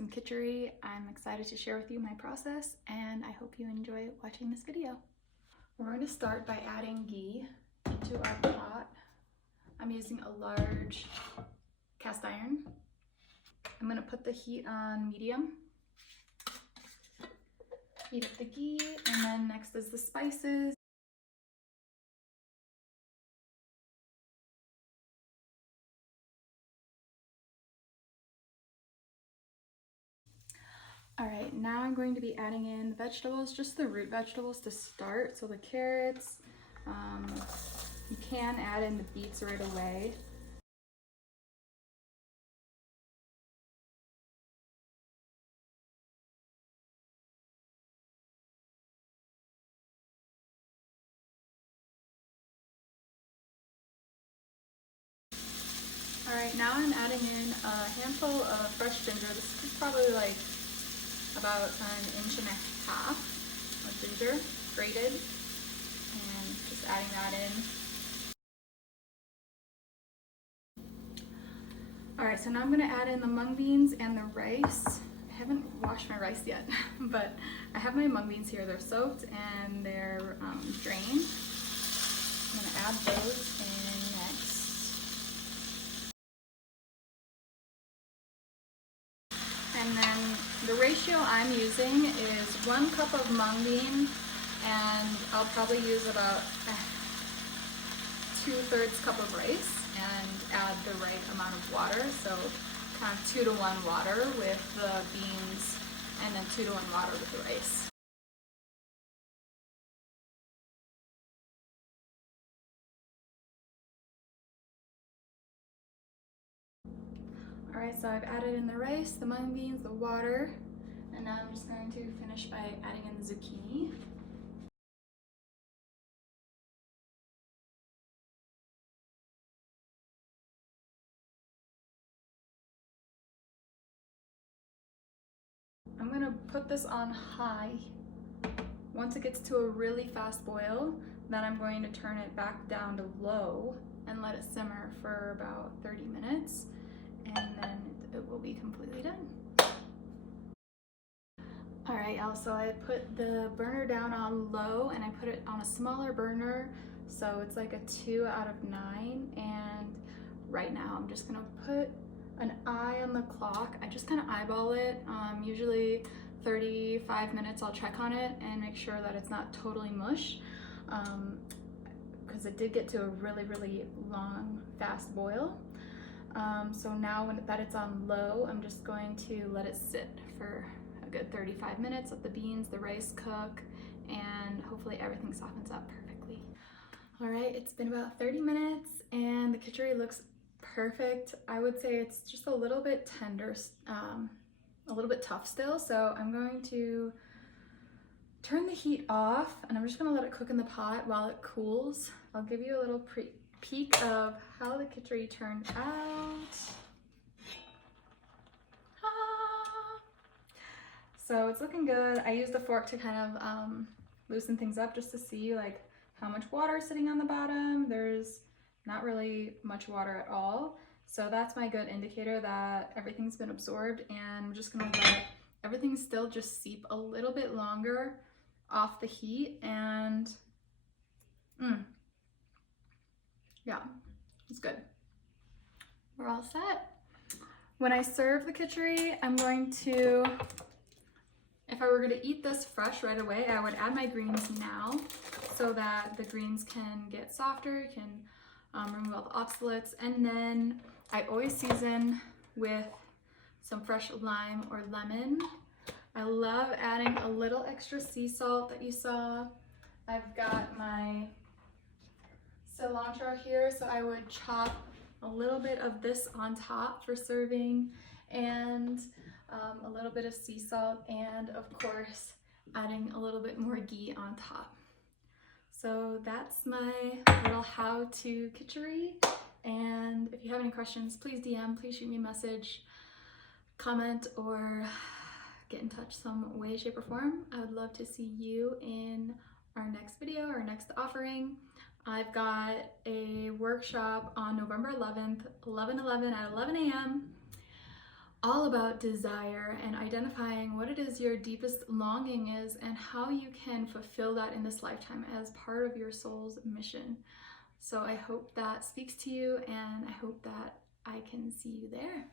some kitchari. I'm excited to share with you my process and I hope you enjoy watching this video. We're going to start by adding ghee into our pot. I'm using a large cast iron. I'm going to put the heat on medium. Heat up the ghee, and then next is the spices. All right, now I'm going to be adding in the vegetables, just the root vegetables to start. So the carrots, you can add in the beets right away. All right, now I'm adding in a handful of fresh ginger. This is probably like about 1.5 inches of ginger, grated, and just adding that in. All right, so now I'm gonna add in the mung beans and the rice. I haven't washed my rice yet, but I have my mung beans here. They're soaked and they're drained. I'm gonna add those in next. And then the ratio I'm using is 1 cup of mung bean, and I'll probably use about 2/3 cup of rice and add the right amount of water. So kind of 2-to-1 water with the beans and then 2-to-1 water with the rice. All right, so I've added in the rice, the mung beans, the water, and now I'm just going to finish by adding in the zucchini. I'm gonna put this on high. Once it gets to a really fast boil, then I'm going to turn it back down to low and let it simmer for about 30 minutes, and then it will be completely done. All right, y'all, so I put the burner down on low and I put it on a smaller burner, so it's like a 2 out of 9, and right now I'm just gonna put an eye on the clock. I just kind of eyeball it. Usually 35 minutes I'll check on it and make sure that it's not totally mush, because it did get to a really long fast boil. So now that it's on low, I'm just going to let it sit for a good 35 minutes, let the beans, the rice cook, and hopefully everything softens up perfectly. All right, it's been about 30 minutes and the kitchari looks perfect. I would say it's just a little bit tender, a little bit tough still, so I'm going to turn the heat off and I'm just gonna let it cook in the pot while it cools. I'll give you a little peek of how the kitchari turned out. So it's looking good. I used the fork to kind of loosen things up just to see like how much water is sitting on the bottom. There's not really much water at all. So that's my good indicator that everything's been absorbed, and I'm just gonna let everything still just seep a little bit longer off the heat, and yeah, it's good. We're all set. When I serve the kitchari, I'm going to, if I were gonna eat this fresh right away, I would add my greens now so that the greens can get softer, can remove all the oxalates, and then I always season with some fresh lime or lemon. I love adding a little extra sea salt that you saw. I've got my cilantro here, so I would chop a little bit of this on top for serving, and a little bit of sea salt, and of course adding a little bit more ghee on top. So that's my little how-to kitchari, and if you have any questions, please DM, please shoot me a message, comment, or get in touch some way, shape, or form. I would love to see you in our next video, our next offering. I've got a workshop on November 11th, 11/11 at 11 a.m. all about desire and identifying what it is your deepest longing is and how you can fulfill that in this lifetime as part of your soul's mission. So I hope that speaks to you, and I hope that I can see you there.